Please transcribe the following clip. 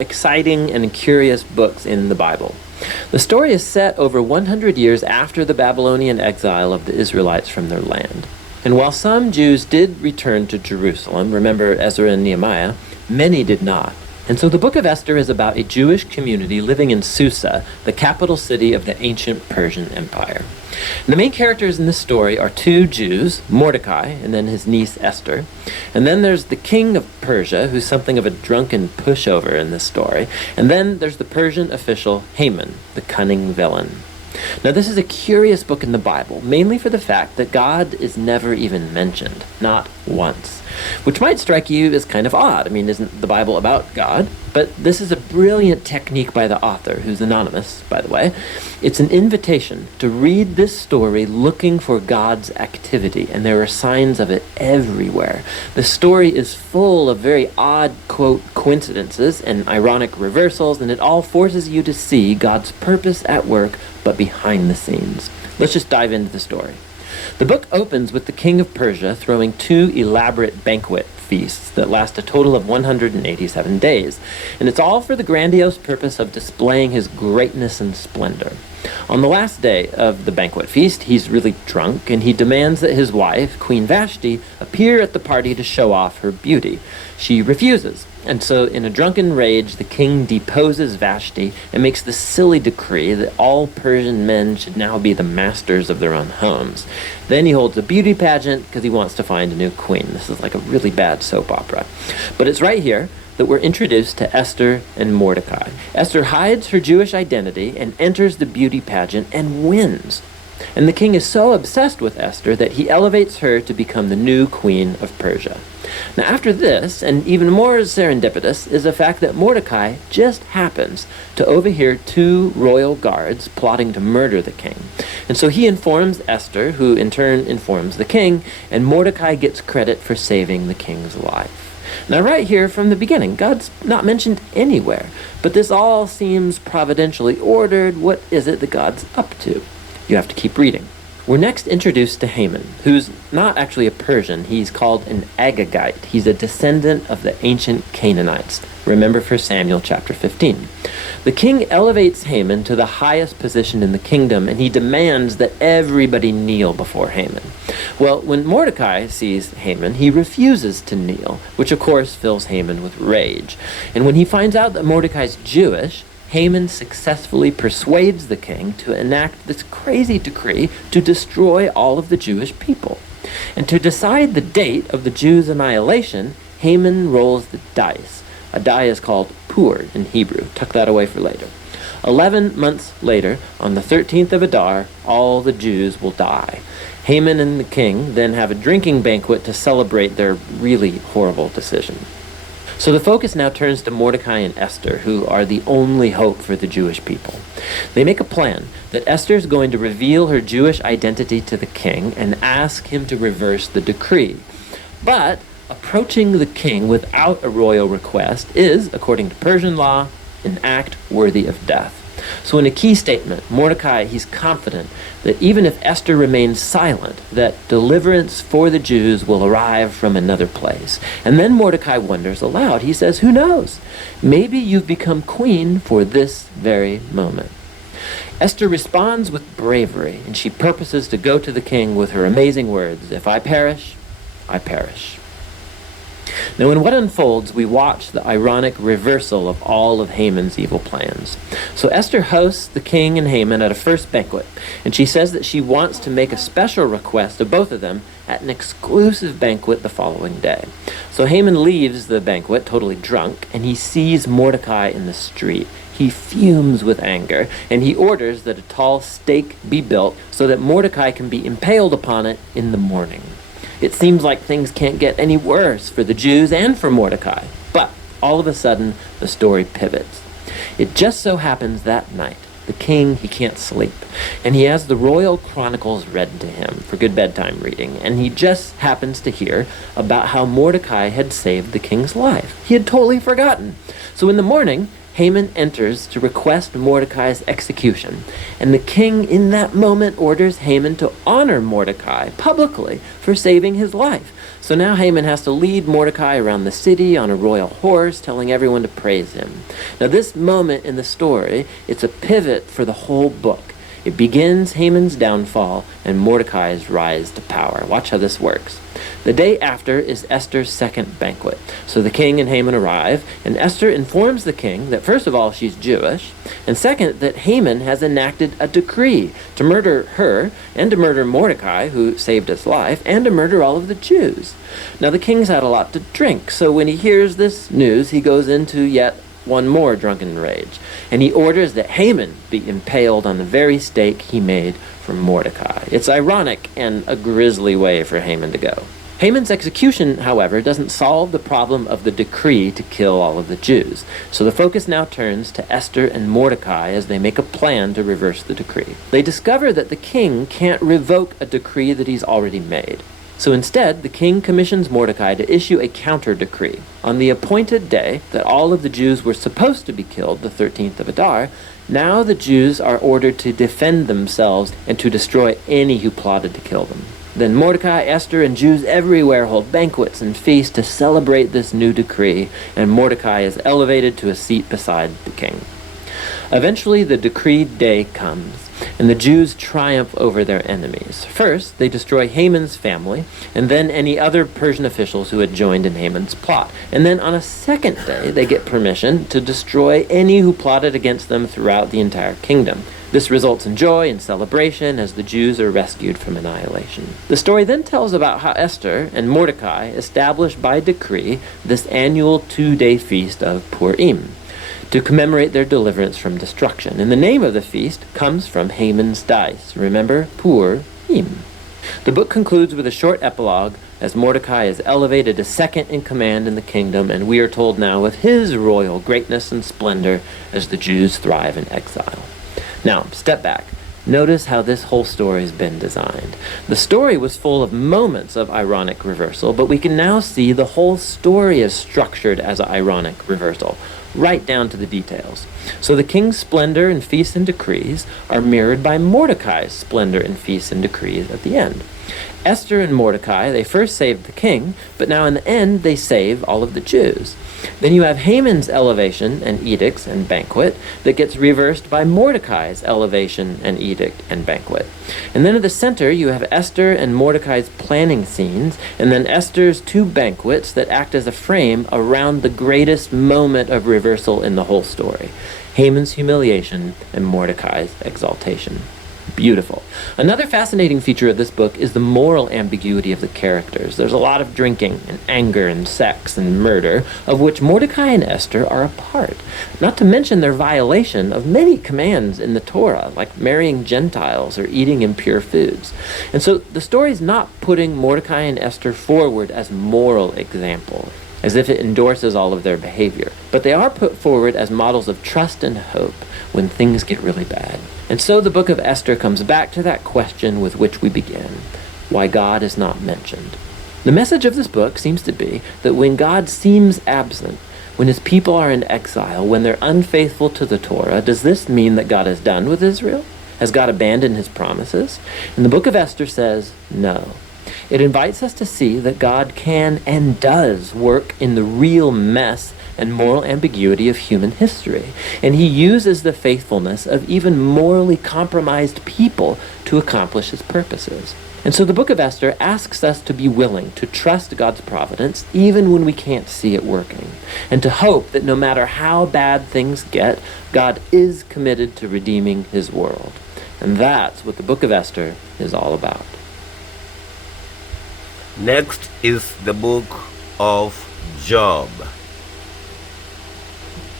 exciting and curious books in the Bible. The story is set over 100 years after the Babylonian exile of the Israelites from their land. And while some Jews did return to Jerusalem, remember Ezra and Nehemiah, many did not. And so the book of Esther is about a Jewish community living in Susa, the capital city of the ancient Persian Empire. And the main characters in this story are two Jews, Mordecai and then his niece Esther. And then there's the king of Persia, who's something of a drunken pushover in this story. And then there's the Persian official Haman, the cunning villain. Now this is a curious book in the Bible, mainly for the fact that God is never even mentioned, not once. Which might strike you as kind of odd. I mean, isn't the Bible about God? But this is a brilliant technique by the author, who's anonymous, by the way. It's an invitation to read this story looking for God's activity, and there are signs of it everywhere. The story is full of very odd, quote, coincidences and ironic reversals, and it all forces you to see God's purpose at work, but behind the scenes. Let's just dive into the story. The book opens with the king of Persia throwing two elaborate banquet feasts that last a total of 187 days, and it's all for the grandiose purpose of displaying his greatness and splendor. On the last day of the banquet feast, he's really drunk, and he demands that his wife, Queen Vashti, appear at the party to show off her beauty. She refuses, and so in a drunken rage, the king deposes Vashti and makes the silly decree that all Persian men should now be the masters of their own homes. Then he holds a beauty pageant because he wants to find a new queen. This is like a really bad soap opera. But it's right here that we're introduced to Esther and Mordecai. Esther hides her Jewish identity and enters the beauty pageant and wins. And the king is so obsessed with Esther that he elevates her to become the new queen of Persia. Now after this, and even more serendipitous, is the fact that Mordecai just happens to overhear two royal guards plotting to murder the king. And so he informs Esther, who in turn informs the king, and Mordecai gets credit for saving the king's life. Now right here from the beginning, God's not mentioned anywhere, but this all seems providentially ordered. What is it that God's up to? You have to keep reading. We're next introduced to Haman, who's not actually a Persian. He's called an Agagite. He's a descendant of the ancient Canaanites. Remember 1 Samuel chapter 15. The king elevates Haman to the highest position in the kingdom, and he demands that everybody kneel before Haman. Well, when Mordecai sees Haman, he refuses to kneel, which of course fills Haman with rage. And when he finds out that Mordecai's Jewish, Haman successfully persuades the king to enact this crazy decree to destroy all of the Jewish people. And to decide the date of the Jews' annihilation, Haman rolls the dice. A die is called pur in Hebrew. Tuck that away for later. 11 months later, on the 13th of Adar, all the Jews will die. Haman and the king then have a drinking banquet to celebrate their really horrible decision. So the focus now turns to Mordecai and Esther, who are the only hope for the Jewish people. They make a plan that Esther is going to reveal her Jewish identity to the king and ask him to reverse the decree. But approaching the king without a royal request is, according to Persian law, an act worthy of death. So in a key statement, Mordecai, he's confident that even if Esther remains silent, that deliverance for the Jews will arrive from another place. And then Mordecai wonders aloud. He says, who knows? Maybe you've become queen for this very moment. Esther responds with bravery, and she purposes to go to the king with her amazing words, if I perish, I perish. Now in what unfolds, we watch the ironic reversal of all of Haman's evil plans. So Esther hosts the king and Haman at a first banquet, and she says that she wants to make a special request of both of them at an exclusive banquet the following day. So Haman leaves the banquet totally drunk, and he sees Mordecai in the street. He fumes with anger, and he orders that a tall stake be built so that Mordecai can be impaled upon it in the morning. It seems like things can't get any worse for the Jews and for Mordecai. But all of a sudden, the story pivots. It just so happens that night, the king, he can't sleep. And he has the royal chronicles read to him for good bedtime reading. And he just happens to hear about how Mordecai had saved the king's life. He had totally forgotten. So in the morning, Haman enters to request Mordecai's execution, and the king in that moment orders Haman to honor Mordecai publicly for saving his life. So now Haman has to lead Mordecai around the city on a royal horse, telling everyone to praise him. Now this moment in the story, it's a pivot for the whole book. It begins Haman's downfall and Mordecai's rise to power. Watch how this works. The day after is Esther's second banquet. So the king and Haman arrive, and Esther informs the king that first of all she's Jewish, and second that Haman has enacted a decree to murder her, and to murder Mordecai, who saved his life, and to murder all of the Jews. Now the king's had a lot to drink, so when he hears this news, he goes into yet one more drunken rage, and he orders that Haman be impaled on the very stake he made for Mordecai. It's ironic and a grisly way for Haman to go. Haman's execution, however, doesn't solve the problem of the decree to kill all of the Jews. So the focus now turns to Esther and Mordecai as they make a plan to reverse the decree. They discover that the king can't revoke a decree that he's already made. So instead, the king commissions Mordecai to issue a counter-decree. On the appointed day that all of the Jews were supposed to be killed, the 13th of Adar, now the Jews are ordered to defend themselves and to destroy any who plotted to kill them. Then Mordecai, Esther, and Jews everywhere hold banquets and feasts to celebrate this new decree, and Mordecai is elevated to a seat beside the king. Eventually, the decreed day comes, and the Jews triumph over their enemies. First, they destroy Haman's family, and then any other Persian officials who had joined in Haman's plot. And then on a second day, they get permission to destroy any who plotted against them throughout the entire kingdom. This results in joy and celebration as the Jews are rescued from annihilation. The story then tells about how Esther and Mordecai established by decree this annual 2-day feast of Purim to commemorate their deliverance from destruction. And the name of the feast comes from Haman's dice. Remember? Purim. The book concludes with a short epilogue as Mordecai is elevated to second in command in the kingdom, and we are told now of his royal greatness and splendor as the Jews thrive in exile. Now, step back. Notice how this whole story has been designed. The story was full of moments of ironic reversal, but we can now see the whole story is structured as an ironic reversal, right down to the details. So the king's splendor and feasts and decrees are mirrored by Mordecai's splendor and feasts and decrees at the end. Esther and Mordecai, they first saved the king, but now in the end they save all of the Jews. Then you have Haman's elevation and edicts and banquet that gets reversed by Mordecai's elevation and edict and banquet. And then at the center you have Esther and Mordecai's planning scenes, and then Esther's 2 banquets that act as a frame around the greatest moment of reversal in the whole story: Haman's humiliation and Mordecai's exaltation. Beautiful. Another fascinating feature of this book is the moral ambiguity of the characters. There's a lot of drinking and anger and sex and murder, of which Mordecai and Esther are a part. Not to mention their violation of many commands in the Torah, like marrying Gentiles or eating impure foods. And so the story's not putting Mordecai and Esther forward as moral examples, as if it endorses all of their behavior. But they are put forward as models of trust and hope when things get really bad. And so the book of Esther comes back to that question with which we began: why God is not mentioned. The message of this book seems to be that when God seems absent, when his people are in exile, when they're unfaithful to the Torah, does this mean that God is done with Israel? Has God abandoned his promises? And the book of Esther says no. It invites us to see that God can and does work in the real mess and moral ambiguity of human history, and he uses the faithfulness of even morally compromised people to accomplish his purposes. And so the book of Esther asks us to be willing to trust God's providence even when we can't see it working, and to hope that no matter how bad things get, God is committed to redeeming his world. And that's what the book of Esther is all about. Next is the book of Job.